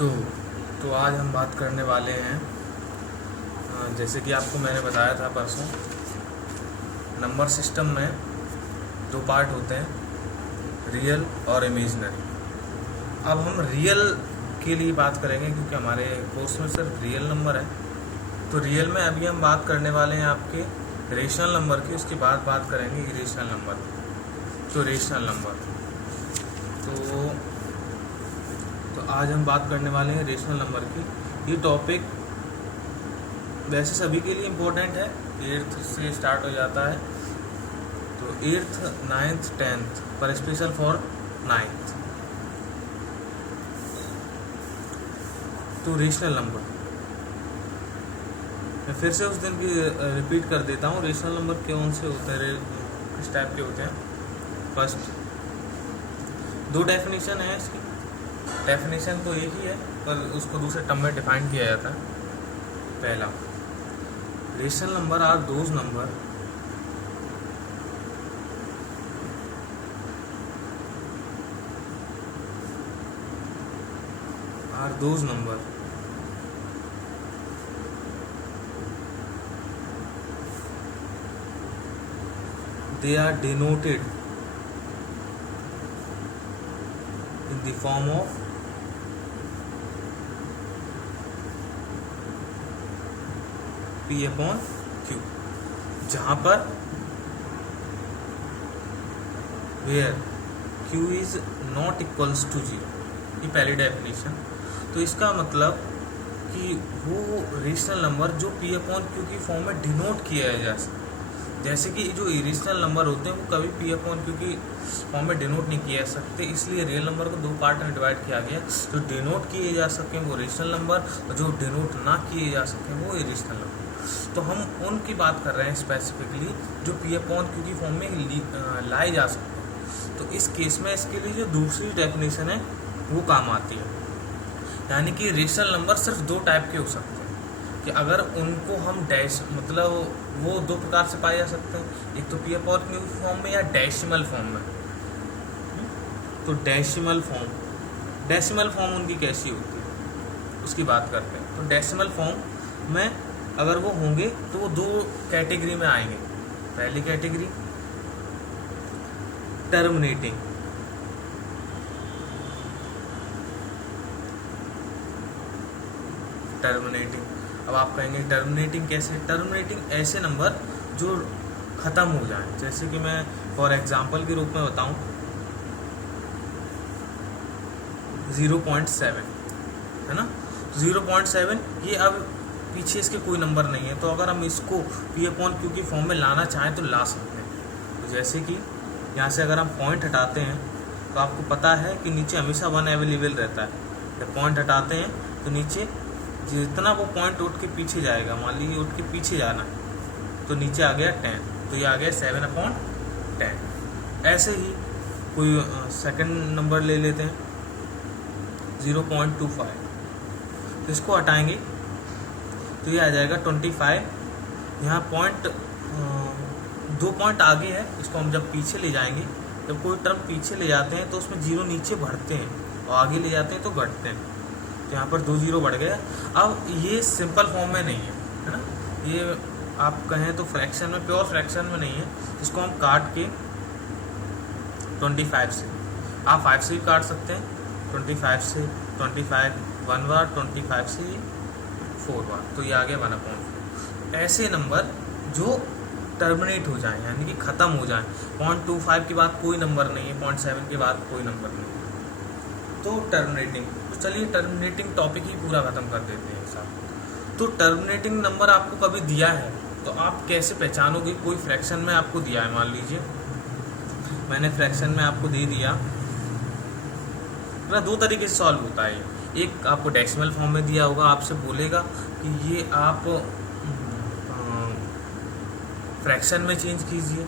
तो तो आज हम बात करने वाले हैं जैसे कि आपको मैंने बताया था परसों, नंबर सिस्टम में दो पार्ट होते हैं, रियल और इमेजिनरी। अब हम रियल के लिए बात करेंगे क्योंकि हमारे कोर्स में सिर्फ रियल नंबर है। तो रियल में अभी हम बात करने वाले हैं आपके रेशनल नंबर की, उसके बाद बात करेंगे इरेशनल नंबर। तो रेशनल नंबर, तो आज हम बात करने वाले हैं रेशनल नंबर की। ये टॉपिक वैसे सभी के लिए इम्पोर्टेंट है, 8th से स्टार्ट हो जाता है, तो 8th 9th 10th पर स्पेशल फॉर 9th। तो रेशनल नंबर मैं फिर से उस दिन की रिपीट कर देता हूँ। रेशनल नंबर कौन से होते हैं, किस टाइप के होते हैं। फर्स्ट, दो डेफिनेशन है इसकी। डेफिनेशन तो एक ही है पर उसको दूसरे टर्म में डिफाइन किया जाता है। पहला, rational number are those number they are denoted in the form of P upon Q, जहाँ पर where Q is not equals to 0। ये पहली डेफिनेशन। तो इसका मतलब कि वो रेशनल नंबर जो P अपॉन Q की फॉर्म में डिनोट किया जा सकता, जैसे कि जो इरेशनल नंबर होते हैं वो कभी P अपॉन Q की फॉर्म में डिनोट नहीं किए जा सकते, इसलिए रियल नंबर को दो पार्ट में डिवाइड किया गया। जो डिनोट किए जा सकें वो रेशनल नंबर, और जो डिनोट ना किए जा सकें वो इरेशनल नंबर। तो हम उनकी बात कर रहे हैं स्पेसिफिकली जो P अपॉन Q की फॉर्म में लाए जा सकते हैं। तो इस केस में इसके लिए जो दूसरी डेफिनेशन है वो काम आती है, यानी कि रेशनल नंबर सिर्फ दो टाइप के हो सकते हैं कि अगर उनको हम डैश, मतलब वो दो प्रकार से पाए जा सकते हैं, एक तो P अपॉन Q फॉर्म में या डेसिमल फॉर्म में। तो डेसिमल फॉर्म उनकी कैसी होती है उसकी बात करते हैं। तो डेसिमल फॉर्म में अगर वो होंगे तो वो दो कैटेगरी में आएंगे। पहली कैटेगरी टर्मिनेटिंग, अब आप कहेंगे टर्मिनेटिंग कैसे। टर्मिनेटिंग ऐसे नंबर जो ख़त्म हो जाए, जैसे कि मैं फॉर एग्जांपल के रूप में बताऊं 0.7 है ना। 0.7 ये अब पीछे इसके कोई नंबर नहीं है, तो अगर हम इसको P अपॉन Q की फॉर्म में लाना चाहें तो ला सकते हैं। तो जैसे कि यहाँ से अगर हम पॉइंट हटाते हैं तो आपको पता है कि नीचे हमेशा 1 अवेलेबल रहता है। जब पॉइंट हटाते हैं तो नीचे जितना वो पॉइंट उठ के पीछे जाएगा, मान लीजिए उठ के पीछे जाना तो नीचे आ गया 10, तो ये आ गया 7/10। ऐसे ही कोई सेकंड नंबर ले लेते हैं 0.25, तो इसको हटाएंगे तो ये आ जाएगा 25। यहाँ पॉइंट दो पॉइंट आगे है, इसको हम जब पीछे ले जाएंगे, जब कोई टर्म पीछे ले जाते हैं तो उसमें जीरो नीचे बढ़ते हैं और आगे ले जाते हैं तो घटते हैं। तो यहाँ पर 2 0 बढ़ गया। अब ये सिंपल फॉर्म में नहीं है ना, ये आप कहें तो फ्रैक्शन में, प्योर फ्रैक्शन में नहीं है। इसको हम काट के 25 से, आप 5 से भी काट सकते हैं, 25 से 25 1 बार, 25 से 4 बार, तो ये आ गया 1/4। ऐसे नंबर जो टर्मिनेट हो जाए यानी कि ख़त्म हो जाए, 0.25 के बाद कोई नंबर नहीं है, 0.7 के बाद कोई नंबर नहीं है, तो टर्मिनेटिंग। तो चलिए टर्मिनेटिंग टॉपिक ही पूरा ख़त्म कर देते हैं साहब। तो टर्मिनेटिंग नंबर आपको कभी दिया है तो आप कैसे पहचानोगे। कोई फ्रैक्शन में आपको दिया है, मान लीजिए मैंने फ्रैक्शन में आपको दे दिया, दो तरीके से सॉल्व होता है। एक आपको डेसिमल फॉर्म में दिया होगा, आपसे बोलेगा कि ये आप फ्रैक्शन में चेंज कीजिए,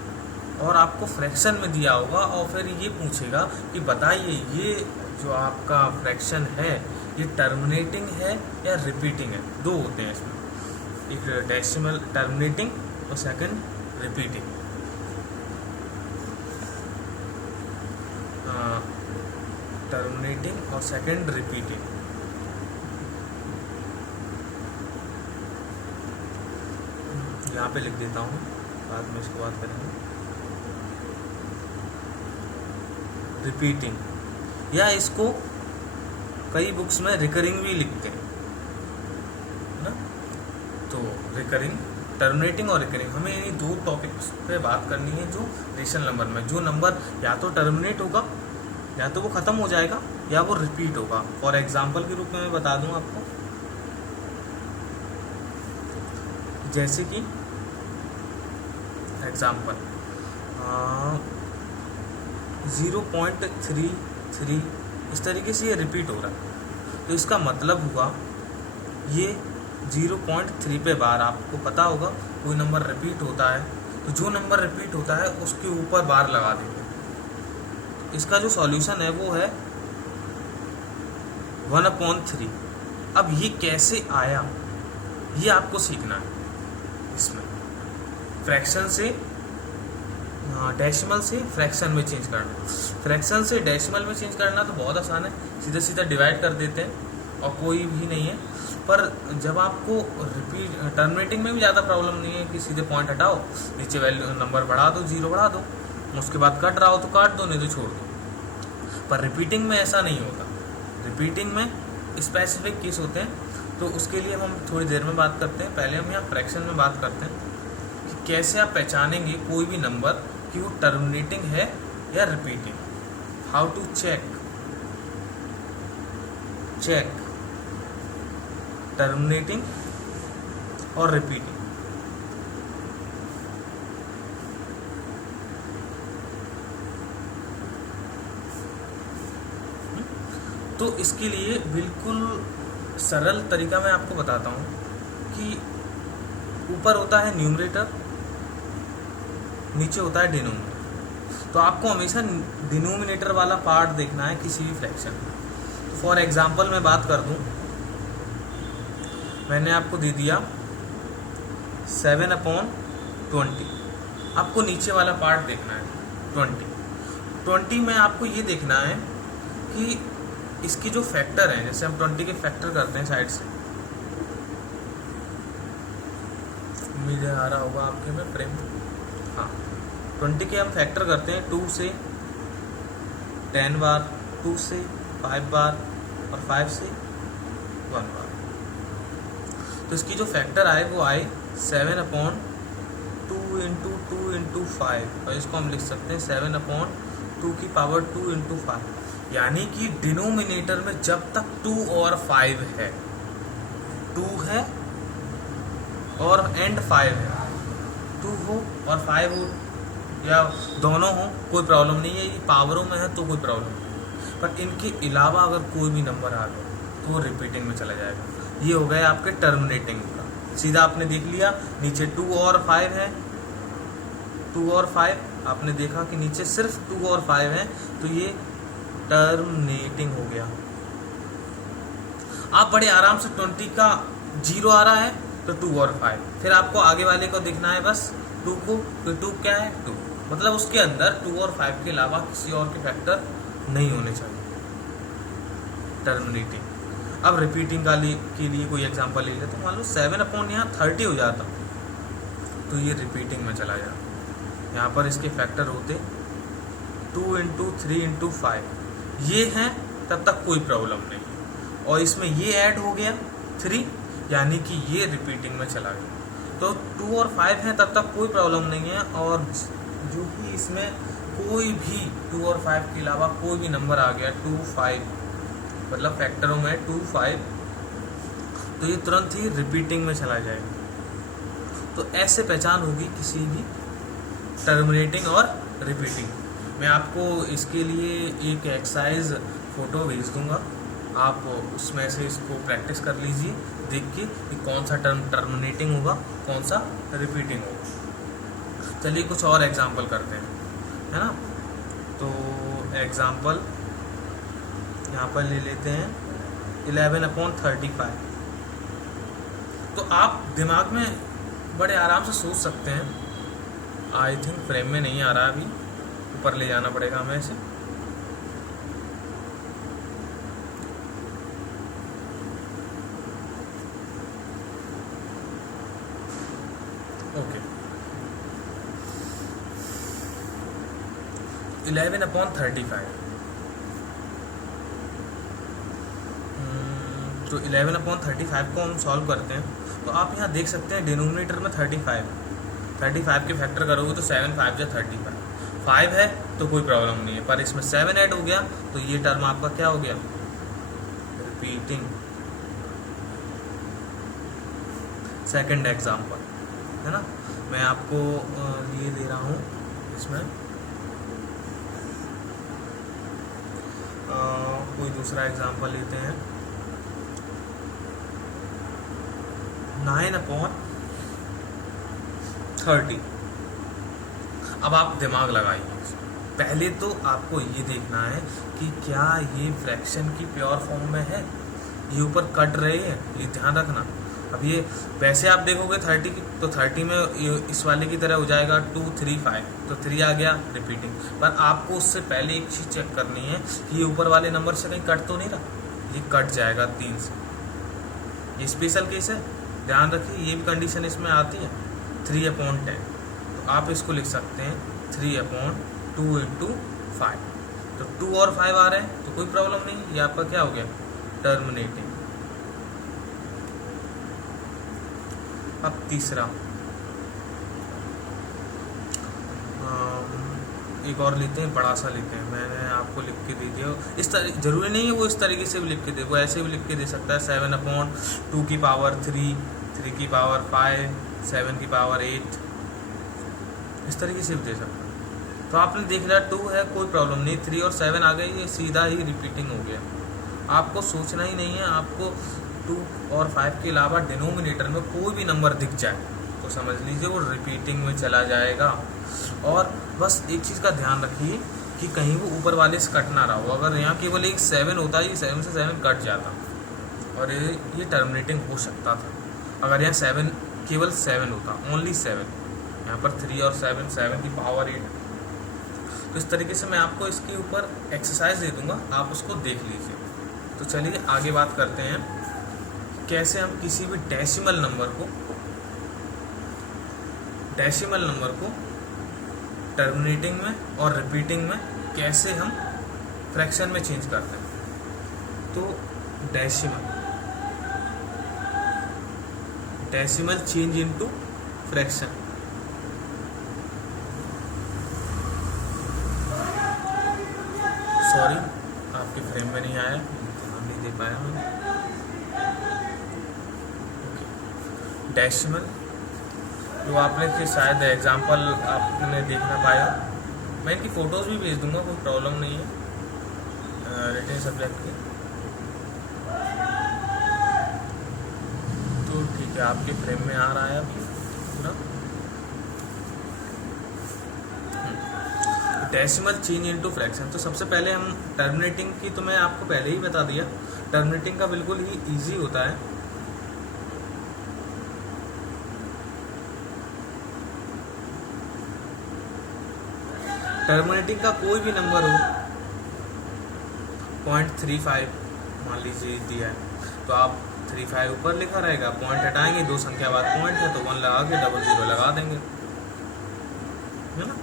और आपको फ्रैक्शन में दिया होगा और फिर ये पूछेगा कि बताइए ये जो आपका फ्रैक्शन है ये टर्मिनेटिंग है या रिपीटिंग है। दो होते हैं इसमें, एक डेसिमल टर्मिनेटिंग और सेकंड रिपीटिंग। टर्मिनेटिंग और सेकंड रिपीटिंग। यहाँ पे लिख देता हूँ, बाद में इसको बात करेंगे। रिपीटिंग, या इसको कई बुक्स में रिकरिंग भी लिखते हैं ना। तो रिकरिंग, टर्मिनेटिंग और रिकरिंग, हमें इन्हीं दो टॉपिक्स पे बात करनी है। जो रेशनल नंबर में जो नंबर या तो टर्मिनेट होगा, या तो वो ख़त्म हो जाएगा, या वो रिपीट होगा। फॉर एग्जांपल के रूप में मैं बता दूं आपको, जैसे कि एग्जांपल 0.33, इस तरीके से ये रिपीट हो रहा है। तो इसका मतलब हुआ ये 0.3 पे बार, आपको पता होगा कोई नंबर रिपीट होता है तो जो नंबर रिपीट होता है उसके ऊपर बार लगा देंगे। इसका जो सॉल्यूशन है वो है 1/3। अब ये कैसे आया ये आपको सीखना है। इसमें फ्रैक्शन से डेसिमल से फ्रैक्शन में चेंज करना, फ्रैक्शन से डेसिमल में चेंज करना तो बहुत आसान है, सीधा सीधा डिवाइड कर देते हैं और कोई भी नहीं है। पर जब आपको रिपीट, टर्मिनेटिंग में भी ज़्यादा प्रॉब्लम नहीं है कि सीधे पॉइंट हटाओ, नीचे वैल्यू नंबर बढ़ा दो, 0 बढ़ा दो, उसके बाद कट रहा हो तो काट दो, नहीं तो छोड़ दो। पर रिपीटिंग में ऐसा नहीं होता। रिपीटिंग में स्पेसिफिक केस होते हैं, तो उसके लिए हम थोड़ी देर में बात करते हैं। पहले हम यहाँ फ्रैक्शन में बात करते हैं कि कैसे आप पहचानेंगे कोई भी नंबर कि वो टर्मिनेटिंग है या repeating. How to check terminating और रिपीटिंग। तो इसके लिए बिल्कुल सरल तरीका मैं आपको बताता हूँ कि ऊपर होता है न्यूमरेटर, नीचे होता है डिनोमिनेटर। तो आपको हमेशा डिनोमिनेटर वाला पार्ट देखना है किसी भी फ्रैक्शन में। तो फॉर एग्जांपल मैं बात कर दूं, मैंने आपको दे दिया 7/20। आपको नीचे वाला पार्ट देखना है 20 में। आपको ये देखना है कि इसकी जो फैक्टर है, जैसे हम 20 के फैक्टर करते हैं साइड से, उम्मीद है आ रहा होगा आपके में फ्रेम। हाँ, 20 के हम फैक्टर करते हैं 2 से 10 बार, 2 से 5 बार और 5 से 1 बार। तो इसकी जो फैक्टर आए वो आए 7/2 × 2 × 5, और इसको हम लिख सकते हैं 7/2 × 5। यानी कि डिनोमिनेटर में जब तक 2 और 5 है, 2 है और एंड 5 है, 2 हो और 5 हो या दोनों हो, कोई प्रॉब्लम नहीं है। ये पावरों में है तो कोई प्रॉब्लम नहीं, पर इनके अलावा अगर कोई भी नंबर आ गया तो वो रिपीटिंग में चला जाएगा। ये हो गया आपके टर्मिनेटिंग का। सीधा आपने देख लिया नीचे 2 और 5 है, 2 और 5 आपने देखा कि नीचे सिर्फ 2 और 5 है, तो ये टर्मिनेटिंग हो गया। आप बड़े आराम से 20 का 0 आ रहा है तो 2 और 5, फिर आपको आगे वाले को देखना है बस 2 को, तो 2 क्या है 2, मतलब उसके अंदर 2 और 5 के अलावा किसी और के फैक्टर नहीं होने चाहिए। टर्मिनेटिंग। अब रिपीटिंग के लिए कोई एग्जांपल ले लेते तो मान लो 7/30 हो जाता, तो ये रिपीटिंग में चला जाता। यहाँ पर इसके फैक्टर होते 2 × 3 × 5, ये हैं तब तक कोई प्रॉब्लम नहीं, और इसमें ये ऐड हो गया 3, यानी कि ये रिपीटिंग में चला गया। तो 2 और 5 हैं तब तक कोई प्रॉब्लम नहीं है, और जो कि इसमें कोई भी 2 और 5 के अलावा कोई भी नंबर आ गया 2, 5, मतलब फैक्टरों में 2, 5, तो ये तुरंत ही रिपीटिंग में चला जाएगा। तो ऐसे पहचान होगी किसी भी टर्मिनेटिंग और रिपीटिंग। मैं आपको इसके लिए एक एक्सरसाइज फ़ोटो भेज दूंगा, आप उसमें से इसको प्रैक्टिस कर लीजिए देख के कि कौन सा टर्मिनेटिंग होगा, कौन सा रिपीटिंग होगा। चलिए कुछ और एग्जांपल करते हैं, है ना। तो एग्जांपल यहाँ पर ले लेते हैं 11/35। तो आप दिमाग में बड़े आराम से सोच सकते हैं। आई थिंक फ्रेम में नहीं आ रहा, अभी ऊपर ले जाना पड़ेगा हमें इसे। ओके, 11/35। तो 11/35 को हम सॉल्व करते हैं, तो आप यहाँ देख सकते हैं डिनोमिनेटर में 35 के फैक्टर करोगे तो 7 5 जा 35, 5 है तो कोई प्रॉब्लम नहीं है, पर इसमें 7 ऐड हो गया तो ये टर्म आपका क्या हो गया, रिपीटिंग। सेकंड एग्जाम्पल है ना, मैं आपको ये दे रहा हूँ, इसमें कोई दूसरा एग्जाम्पल लेते हैं। 9/30। अब आप दिमाग लगाइए, पहले तो आपको ये देखना है कि क्या ये फ्रैक्शन की प्योर फॉर्म में है, ये ऊपर कट रहे हैं, ये ध्यान रखना। अब ये वैसे आप देखोगे 30 की, तो 30 में इस वाले की तरह हो जाएगा 2 3 5, तो 3 आ गया रिपीटिंग। पर आपको उससे पहले एक चीज़ चेक करनी है कि ये ऊपर वाले नंबर से कहीं कट तो नहीं रहा, ये कट जाएगा 3 से, ये स्पेशल केस है, ध्यान रखिए, ये भी कंडीशन इसमें आती है। 3/10, तो आप इसको लिख सकते हैं 3/2 × 5, तो 2 और 5 आ रहे हैं तो कोई प्रॉब्लम नहीं, ये आपका क्या हो गया, टर्मिनेटिंग। अब तीसरा एक और लेते हैं, बड़ा सा लेते हैं, मैंने आपको लिख के दे दिया, इस तरह जरूरी नहीं है वो इस तरीके से भी लिख के दे, वो ऐसे भी लिख के दे सकता है 7/2 की पावर 3, 3 की पावर 5, 7 की पावर 8, इस तरीके से भी दे सकता है। तो आपने देख लिया 2 है, कोई प्रॉब्लम नहीं, 3 और 7 आ गई, ये सीधा ही रिपीटिंग हो गया, आपको सोचना ही नहीं है। आपको 2 और 5 के अलावा डिनोमिनेटर में कोई भी नंबर दिख जाए तो समझ लीजिए वो रिपीटिंग में चला जाएगा। और बस एक चीज़ का ध्यान रखिए कि कहीं वो ऊपर वाले से कट ना रहा हो, अगर यहाँ केवल एक 7 होता है, ये 7 से 7 कट जाता और ये टर्मिनेटिंग हो सकता था। अगर यहाँ 7 केवल 7 होता, ओनली 7, यहाँ पर 3 और 7, 7 की पावर 8, तो इस तरीके से मैं आपको इसके ऊपर एक्सरसाइज दे दूंगा, आप उसको देख लीजिए। तो चलिए आगे बात करते हैं कैसे हम किसी भी डेसिमल नंबर को टर्मिनेटिंग में और रिपीटिंग में कैसे हम फ्रैक्शन में चेंज करते हैं। तो decimal change into fraction. Sorry, आपके फ्रेम में नहीं आया, ध्यान नहीं दे पाया मैं। डेसिमल जो आपने कि शायद एग्जांपल आपने देख ना पाया, मैं इनकी फ़ोटोज़ भी भेज दूंगा, कोई प्रॉब्लम नहीं है रिटेन सब्जेक्ट की। तो ठीक है, आपके फ्रेम में आ रहा है अभी पूरा। Decimal change into fraction. तो सबसे पहले हम टर्मिनेटिंग की, तो मैं आपको पहले ही बता दिया, टर्मिनेटिंग का बिल्कुल ही ईजी होता है। टर्मिनेटिंग का कोई भी नंबर हो, 0.35 मान लीजिए दिया है, तो आप 35 ऊपर लिखा रहेगा, पॉइंट हटाएंगे, 2 संख्या बाद पॉइंट है तो 1 लगा के 00 लगा देंगे, है ना।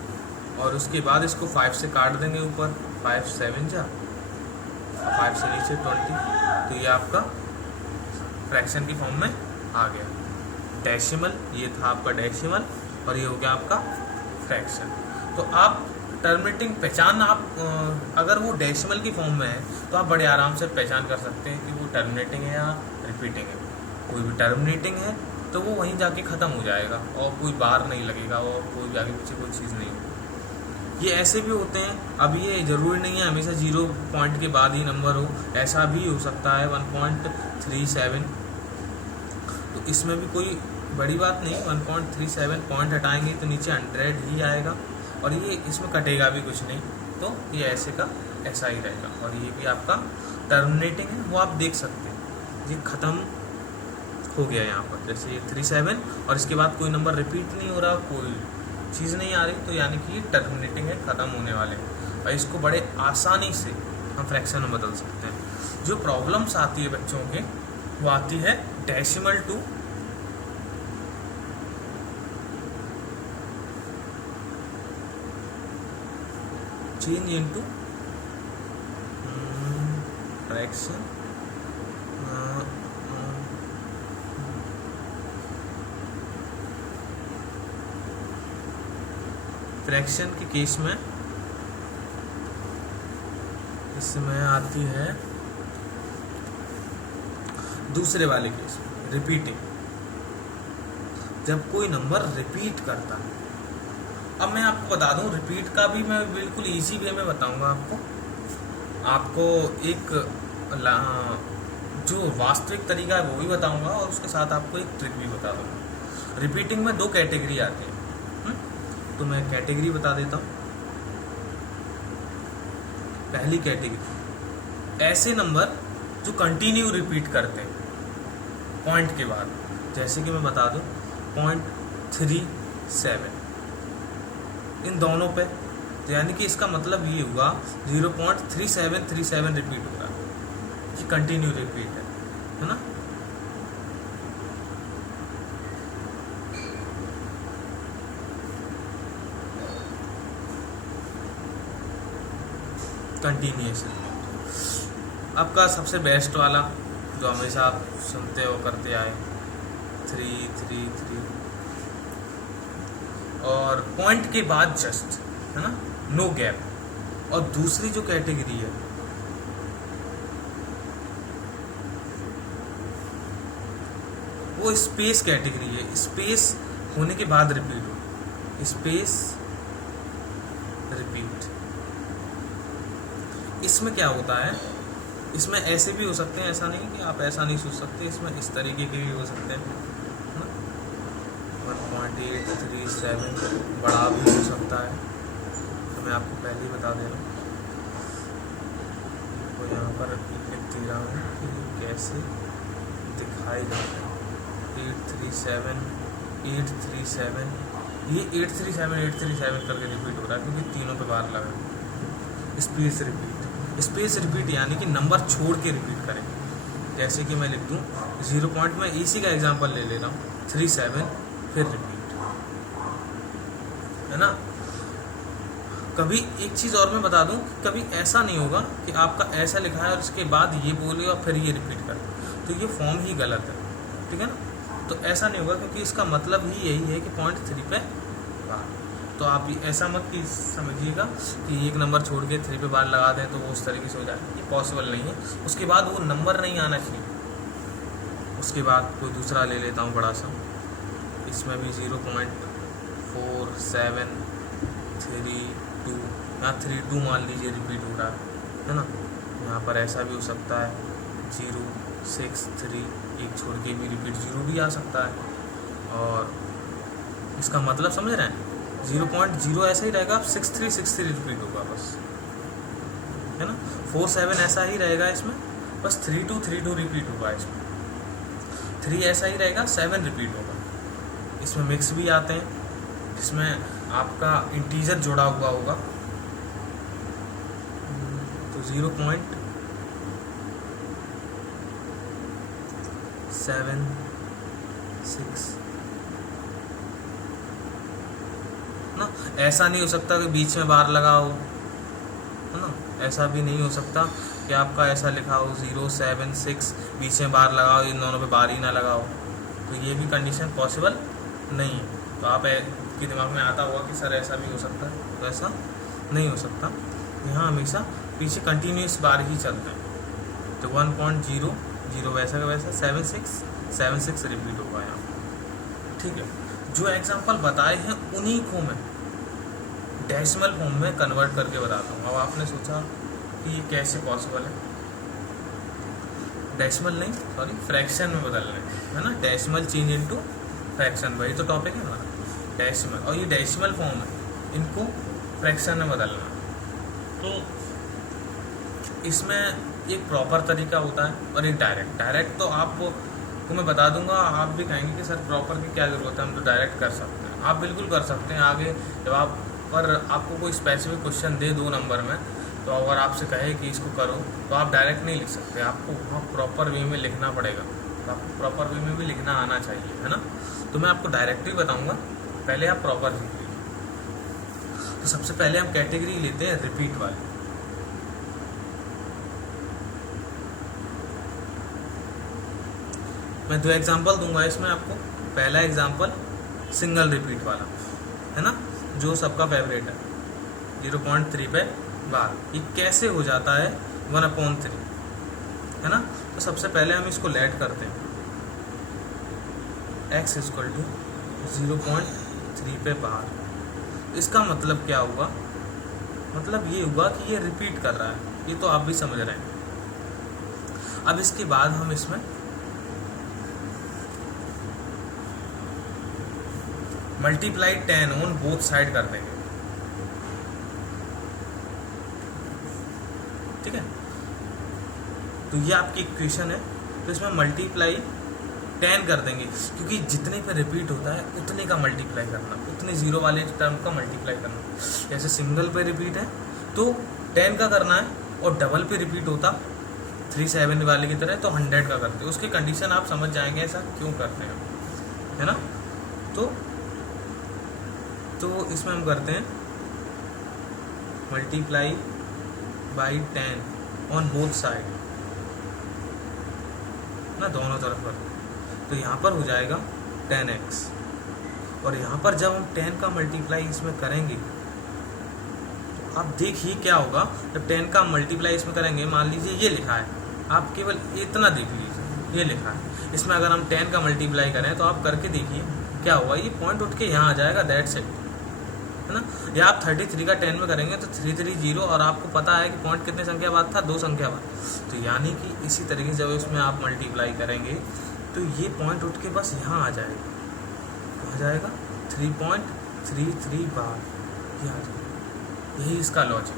और उसके बाद इसको 5 से काट देंगे ऊपर, 5 7 जा, 5 से नीचे 20, तो ये आपका फ्रैक्शन की फॉर्म में आ गया। डेसिमल, ये था आपका डेसिमल, और ये हो गया आपका फ्रैक्शन। तो आप टर्मिनेटिंग पहचान, आप अगर वो डेसिमल की फॉर्म में है तो आप बड़े आराम से पहचान कर सकते हैं कि वो टर्मिनेटिंग है या रिपीटिंग है। कोई भी टर्मिनेटिंग है तो वो वहीं जाके ख़त्म हो जाएगा और कोई बार नहीं लगेगा और कोई आगे पीछे कोई चीज़ नहीं होगी। ये ऐसे भी होते हैं, अब ये ज़रूरी नहीं है हमेशा 0 पॉइंट के बाद ही नंबर हो, ऐसा भी हो सकता है 1.37, तो इसमें भी कोई बड़ी बात नहीं। 1.37 पॉइंट हटाएंगे तो नीचे 100 ही आएगा और ये इसमें कटेगा भी कुछ नहीं, तो ये ऐसे का ऐसा ही रहेगा। और ये भी आपका टर्मिनेटिंग है, वो आप देख सकते हैं, ये ख़त्म हो गया यहाँ पर। जैसे ये 37 और इसके बाद कोई नंबर रिपीट नहीं हो रहा, कोई चीज़ नहीं आ रही, तो यानी कि ये टर्मिनेटिंग है, ख़त्म होने वाले हैं। और इसको बड़े आसानी से हम फ्रैक्शन में बदल सकते हैं। जो प्रॉब्लम्स आती है बच्चों के, वो आती है decimal to change into fraction, fraction के केस में इसमें आती है दूसरे वाले केस में रिपीटिंग, जब कोई नंबर रिपीट करता है। अब मैं आपको बता दूं, रिपीट का भी मैं बिल्कुल इजी वे में बताऊंगा आपको एक जो वास्तविक तरीका है वो भी बताऊंगा और उसके साथ आपको एक ट्रिक भी बता दूंगा। रिपीटिंग में 2 कैटेगरी आती है, तो मैं कैटेगरी बता देता हूँ। पहली कैटेगरी, ऐसे नंबर जो कंटिन्यू रिपीट करते हैं पॉइंट के बाद, जैसे कि मैं बता दूं 0.37 इन दोनों पे, तो यानी कि इसका मतलब ये हुआ 0.3737 रिपीट हो रहा है, ये कंटिन्यू रिपीट है ना। कंटिन्यूएशन आपका सबसे बेस्ट वाला जो हमेशा आप सुनते हो करते आए 333 और पॉइंट के बाद जस्ट, है ना, नो गैप। और दूसरी जो कैटेगरी है वो स्पेस कैटेगरी है, स्पेस होने के बाद रिपीट हो, स्पेस रिपीट। इसमें क्या होता है, इसमें ऐसे भी हो सकते हैं, ऐसा नहीं कि आप ऐसा नहीं सोच सकते, इसमें इस तरीके के भी हो सकते हैं, 1.837 बड़ा भी हो सकता है। तो मैं आपको पहले ही बता दे रहा हूँ, तो यहाँ पर लिख दे रहा हूँ कि कैसे दिखाई जाता है। 837 837, ये 837 करके रिपीट हो रहा है क्योंकि तीनों पे बार लगा। स्पेस रिपीट, स्पेस रिपीट यानी कि नंबर छोड़ के रिपीट करें। जैसे कि मैं लिख दूं 0. मैं इसी का एग्जांपल ले रहा हूँ 37 फिर रिपीट, है ना। कभी एक चीज़ और मैं बता दूं, कभी ऐसा नहीं होगा कि आपका ऐसा लिखा है और इसके बाद ये बोले और फिर ये रिपीट कर, तो ये फॉर्म ही गलत है, ठीक है ना। तो ऐसा नहीं होगा क्योंकि इसका मतलब ही यही है कि 0.3 पे बार। तो आप ऐसा मत कि समझिएगा कि एक नंबर छोड़ के 3 पे बार लगा दें तो वो उस तरीके से हो जाए, ये पॉसिबल नहीं है। उसके बाद वो नंबर नहीं आना चाहिए। उसके बाद कोई दूसरा ले लेता हूँ बड़ा सा, इसमें भी 0.4732 या 32 मान लीजिए रिपीट हो रहा है ना। यहाँ पर ऐसा भी हो सकता है 063, एक छोड़ के भी रिपीट 0 भी आ सकता है। और इसका मतलब समझ रहे हैं, 0.0 ऐसा ही रहेगा, 6363 रिपीट होगा बस, है ना। 47 ऐसा ही रहेगा इसमें, बस 3232 रिपीट होगा इसमें। 3 ऐसा ही रहेगा, 7 रिपीट होगा। इसमें मिक्स भी आते हैं जिसमें आपका इंटीजर जुड़ा हुआ होगा, तो 0.76 ना। ऐसा नहीं हो सकता कि बीच में बार लगा हो, है ना। ऐसा भी नहीं हो सकता कि आपका ऐसा लिखा हो 076 बीच में बार लगाओ, इन दोनों पे बार ही ना लगाओ, तो ये भी कंडीशन पॉसिबल नहीं है। तो आप के दिमाग में आता होगा कि सर ऐसा भी हो सकता है, तो ऐसा नहीं हो सकता। यहाँ हमेशा पीछे कंटिन्यूस बार ही चलते हैं, तो 1.00 वैसा का वैसा 76 रिपीट होगा यहाँ, ठीक है। जो एग्जाम्पल बताए हैं उन्हीं को मैं डेसिमल फॉर्म में कन्वर्ट करके बताता हूँ। अब आपने सोचा कि ये कैसे पॉसिबल है, डेसिमल नहीं, सॉरी, फ्रैक्शन में बदलना है ना। डेसिमल चेंज इनटू फ्रैक्शन, वही तो टॉपिक है हमारा, डेसिमल। और ये डेसिमल फॉर्म है, इनको फ्रैक्शन में बदलना। तो इसमें एक प्रॉपर तरीका होता है और एक डायरेक्ट तो आपको मैं बता दूंगा, आप भी कहेंगे कि सर प्रॉपर की क्या ज़रूरत है, हम तो डायरेक्ट कर सकते हैं। आप बिल्कुल कर सकते हैं। आगे जब आप पर आपको कोई स्पेसिफिक क्वेश्चन दे 2 नंबर में, तो अगर आपसे कहे कि इसको करो, तो आप डायरेक्ट नहीं लिख सकते, आपको वहाँ प्रॉपर वे में लिखना पड़ेगा। तो आपको प्रॉपर वे में भी लिखना आना चाहिए, है ना। तो मैं आपको डायरेक्ट ही बताऊँगा, पहले आप प्रॉपर लिख लीजिए। तो सबसे पहले हम कैटेगरी लेते हैं रिपीट वाली। मैं 2 एग्जांपल दूंगा इसमें आपको। पहला एग्जांपल सिंगल रिपीट वाला है ना, जो सबका फेवरेट है, 0.3 पे बार। ये कैसे हो जाता है 1/3, है ना। तो सबसे पहले हम इसको लेट करते हैं, x = 0.3 पे बार। इसका मतलब क्या हुआ, मतलब ये हुआ कि ये रिपीट कर रहा है, ये तो आप भी समझ रहे हैं। अब इसके बाद हम इसमें मल्टीप्लाई 10 ऑन बोथ साइड कर देंगे, ठीक है। तो ये आपकी इक्वेशन है। तो इसमें मल्टीप्लाई 10 कर देंगे, क्योंकि जितने पे रिपीट होता है उतने का मल्टीप्लाई करना, उतने जीरो वाले टर्म का मल्टीप्लाई करना। जैसे सिंगल पे रिपीट है तो 10 का करना है, और डबल पे रिपीट होता 37 वाले की तरह तो 100 का करते हैं। उसकी कंडीशन आप समझ जाएंगे ऐसा क्यों करते हैं, है ना। तो इसमें हम करते हैं multiply by 10 on both side ना, दोनों तरफ पर। तो यहाँ पर हो जाएगा 10x, और यहाँ पर जब हम 10 का मल्टीप्लाई इसमें करेंगे तो आप देखिए क्या होगा। जब 10 का मल्टीप्लाई इसमें करेंगे, मान लीजिए ये लिखा है, आप केवल इतना देख लीजिए, ये लिखा है। इसमें अगर हम 10 का मल्टीप्लाई करें तो आप करके देखिए क्या हुआ, ये पॉइंट उठ के यहाँ आ जाएगा, दैट्स इट, है ना। या आप 33 का 10 में करेंगे तो 330, और आपको पता है कि पॉइंट कितने संख्या बाद था, 2 संख्या बाद। तो यानी कि इसी तरीके से जब इसमें आप मल्टीप्लाई करेंगे तो ये पॉइंट उठ के बस यहाँ आ जाएगा, 3.33 बार ये आ जाएगा। यही इसका लॉजिक।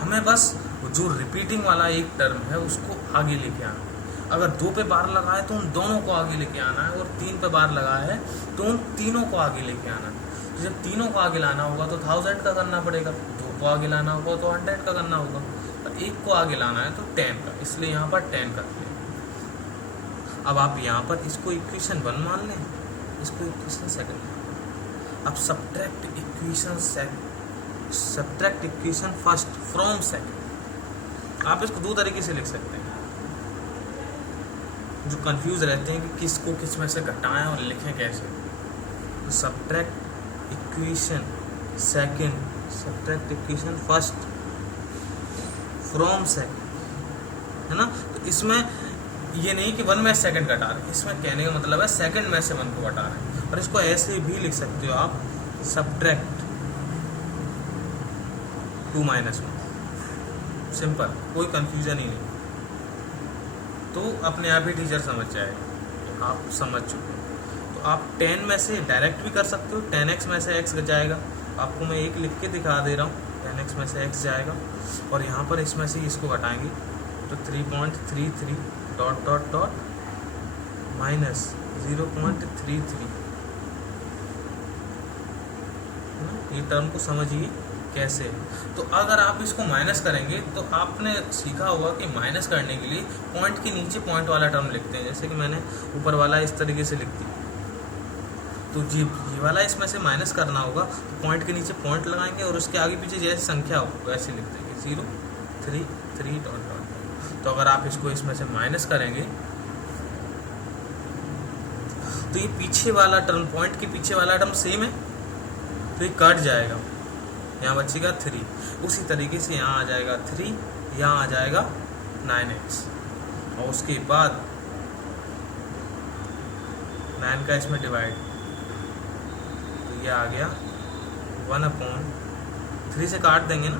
हमें बस जो रिपीटिंग वाला एक टर्म है उसको आगे लेके आना। अगर 2 पे बार लगा है तो उन दोनों को आगे लेके आना है, और 3 पे बार लगा है तो उन तीनों को आगे लेके आना है। तो जब तीनों को आगे लाना होगा तो 1000 का करना पड़ेगा, 2 को आगे लाना होगा तो 100 का करना होगा, और 1 को आगे लाना है तो 10 का, इसलिए यहाँ पर 10 करते हैं। अब आप यहाँ पर इसको इक्वेशन 1 मान लें, इसको इक्वेशन 2। अब subtract equation first from second. आप इसको 2 तरीके से लिख सकते हैं। जो कंफ्यूज रहते हैं कि किसको किस में से घटाएं और लिखें कैसे, तो subtract equation first from second, है ना। तो इसमें ये नहीं कि 1 में सेकंड घटा रहे हैं, इसमें कहने का मतलब है सेकंड में से 1 को घटा रहे हैं। और इसको ऐसे भी लिख सकते हो आप, सब्ट्रैक्ट 2 - 1, सिंपल, कोई कंफ्यूजन ही नहीं। तो अपने आप ही टीचर समझ जाएगा, आप समझ चुके हो। तो आप 10 में से डायरेक्ट भी कर सकते हो, 10x में से x जाएगा। आपको मैं एक लिख के दिखा दे रहा हूँ, 10x में से x जाएगा, और यहाँ पर इसमें से इसको घटाएंगे तो 3.33 ... -0.33। ये टर्म को समझिए कैसे। तो अगर आप इसको माइनस करेंगे तो आपने सीखा होगा कि माइनस करने के लिए पॉइंट के नीचे पॉइंट वाला टर्म लिखते हैं, जैसे कि मैंने ऊपर वाला इस तरीके से लिख दिया। तो जी ये वाला इसमें से माइनस करना होगा तो पॉइंट के नीचे पॉइंट लगाएंगे, और उसके आगे पीछे जैसी संख्या हो वैसे लिख देंगे, 0, 3, 3 ... तो अगर आप इसको इसमें से माइनस करेंगे तो ये पीछे वाला टर्म, पॉइंट के पीछे वाला टर्म सेम है तो ये कट जाएगा, यहाँ बचेगा 3। उसी तरीके से यहाँ आ जाएगा 3, यहाँ आ जाएगा 9x, और उसके बाद 9 का इसमें डिवाइड, तो ये आ गया 1/3 से काट देंगे ना,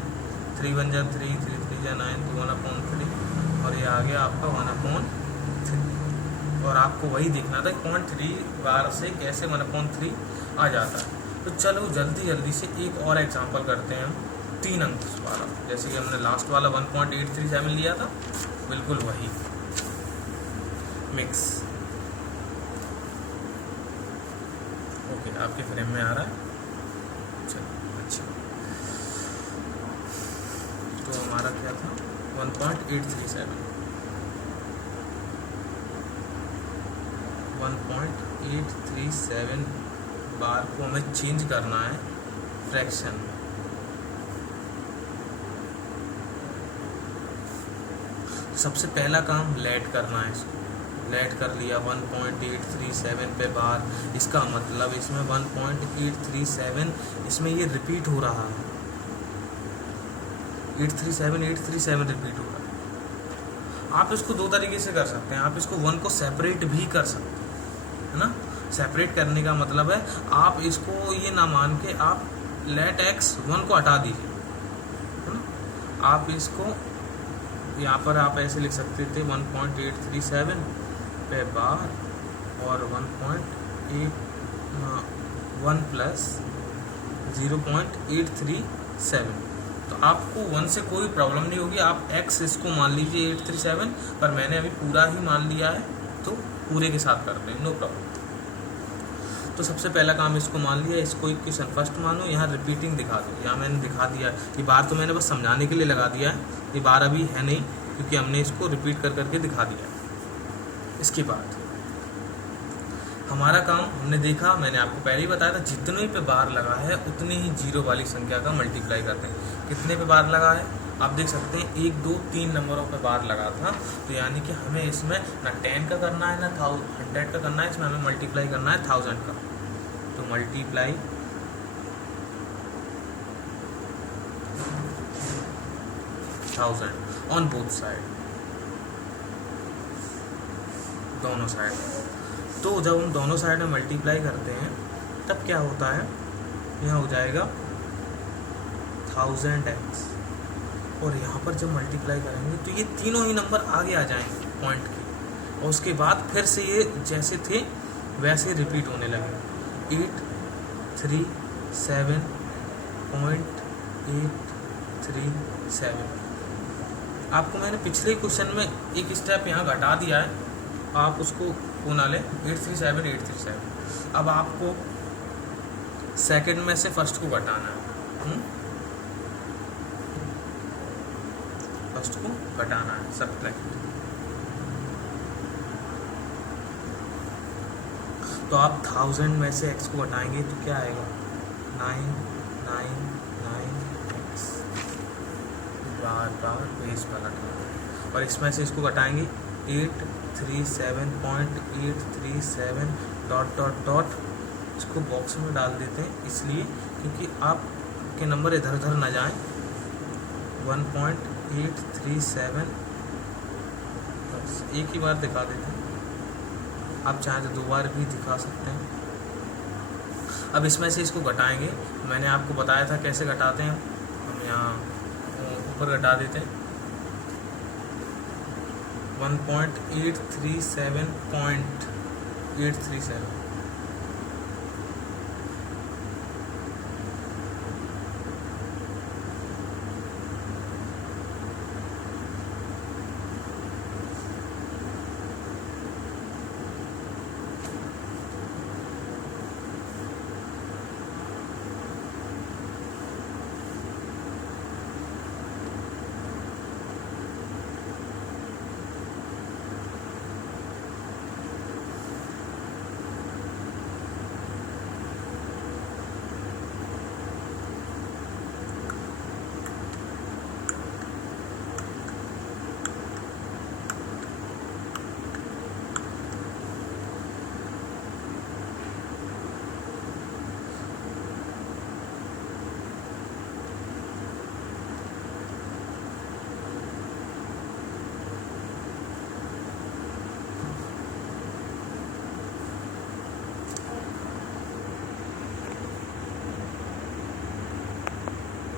3 × 1 = 3, 3 × 3 = 9, तो 1/3, और ये आ गया आपका 1/3। और आपको वही देखना था कि 0.3 बार से कैसे 1/3 आ जाता है। तो चलो जल्दी से एक और एग्जांपल करते हैं हम, 3 अंक वाला, जैसे कि हमने लास्ट वाला 1.837 लिया था, बिल्कुल वही मिक्स। ओके, आपके फ्रेम में आ रहा है, चलो अच्छा। तो हमारा क्या था 1.837 1.837 बार को हमें चेंज करना है फ्रैक्शन में, सबसे पहला काम लेट करना है इसको, लेट कर लिया 1.837 पे बार, इसका मतलब इसमें 1.837 इसमें ये रिपीट हो रहा है, 837 रिपीट हो रहा है। आप इसको दो तरीके से कर सकते हैं, आप इसको 1 को सेपरेट भी कर सकते हैं, है ना। सेपरेट करने का मतलब है आप इसको ये ना मान के आप लेट x 1 को हटा दीजिए, है ना। आप इसको यहाँ पर आप ऐसे लिख सकते थे 1.837 पे बार और 1 प्लस 0.837, तो आपको 1 से कोई प्रॉब्लम नहीं होगी। आप x इसको मान लीजिए 837, पर मैंने अभी पूरा ही मान लिया है तो पूरे के साथ करते हैं, नो प्रॉब्लम। तो सबसे पहला काम इसको मान लिया, इसको इक्वेशन फर्स्ट मानो, यहाँ रिपीटिंग दिखा दो, यहाँ मैंने दिखा दिया। ये बार तो मैंने बस समझाने के लिए लगा दिया है, ये बार अभी है नहीं क्योंकि हमने इसको रिपीट कर करके दिखा दिया। इसके बाद हमारा काम हमने देखा, मैंने आपको पहले ही बताया था, जितने पे बार लगा है उतनी ही जीरो वाली संख्या का मल्टीप्लाई करते हैं। कितने पे बार लगा है आप देख सकते हैं, 1 2 3 नंबरों पे बार लगा था, तो यानी कि हमें इसमें ना 10 का करना है ना 100 का करना है, इसमें हमें मल्टीप्लाई करना है 1000 का। तो मल्टीप्लाई 1000 ऑन बोथ साइड, दोनों साइड। तो जब हम दोनों साइड में मल्टीप्लाई करते हैं तब क्या होता है, यहाँ हो जाएगा 1000x, और यहाँ पर जब मल्टीप्लाई करेंगे तो ये तीनों ही नंबर आगे आ जाएंगे पॉइंट के, और उसके बाद फिर से ये जैसे थे वैसे रिपीट होने लगे। 837.837। आपको मैंने पिछले क्वेश्चन में एक स्टेप यहाँ घटा दिया है, आप उसको वो ना लें, 837। अब आपको सेकंड में से फर्स्ट को घटाना है, फर्स्ट को घटाना है, सब्ट्रैक्ट। तो आप 1000 में से x को घटाएंगे तो क्या आएगा, 999x, बार बेस पर घटाना, और इसमें से इसको घटाएंगे 837.837 डॉट इसको बॉक्स में डाल देते हैं, इसलिए क्योंकि आपके नंबर इधर उधर ना जाएं। 1.837 बस एक ही बार दिखा देते हैं, आप चाहें तो 2 बार भी दिखा सकते हैं। अब इसमें से इसको घटाएंगे, मैंने आपको बताया था कैसे घटाते हैं, हम यहाँ ऊपर घटा देते हैं 1.837.837